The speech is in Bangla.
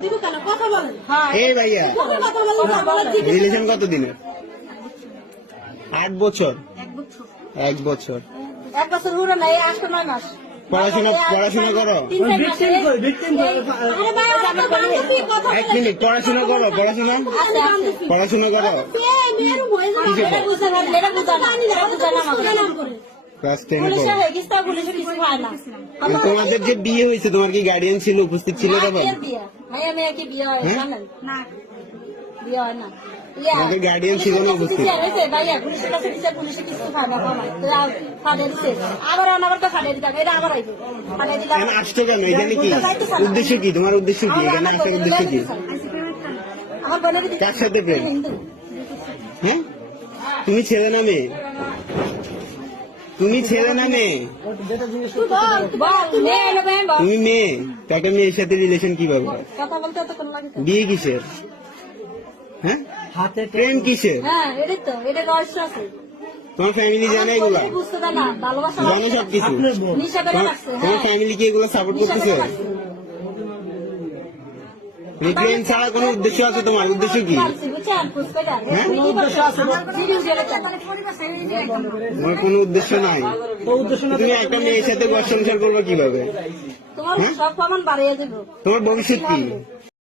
এই ভাইয়া রিলেশন কত দিনের? 8 বছর। 1 বছর। 1 বছর পুরো নাই, 8-9 মাস। পড়াশোনা করো? 1 মিনিট, পড়াশোনা করো? পড়াশোনা করো? ক্লাস 10 পড়ো। তোমাদের যে বিয়ে হয়েছে তোমার কি গার্ডিয়ান ছিল, উপস্থিত ছিল তখন? তোমাদের গার্ডিয়ান ছিল না উপস্থিত? আসছো কেন? এখানে কি উদ্দেশ্য, কি তোমার উদ্দেশ্য কি এখানে আসার উদ্দেশ্য কি? কার সাথে প্রেম? হ্যাঁ, তুমি ছেলে না মেয়ে? তুমি ছেলে না মেয়ে? তুমি মেয়ে, তাকে মেয়ের সাথে রিলেশন কিভাবে হয়? বিয়ে কিসের? হ্যাঁ, প্রেম কিসের? তোমার ফ্যামিলি জানে এগুলা? জানে সবকিছু? তোমার ফ্যামিলি কি এগুলো সাপোর্ট করতেছে? প্রেম ছাড়া কোনো উদ্দেশ্য আছে তোমার? উদ্দেশ্য কি? তোমার কোনো উদ্দেশ্য নাই। তুমি একটা মেয়ের সাথে ঘর সংসার করবে কিভাবে? তোমার ভবিষ্যৎ কি?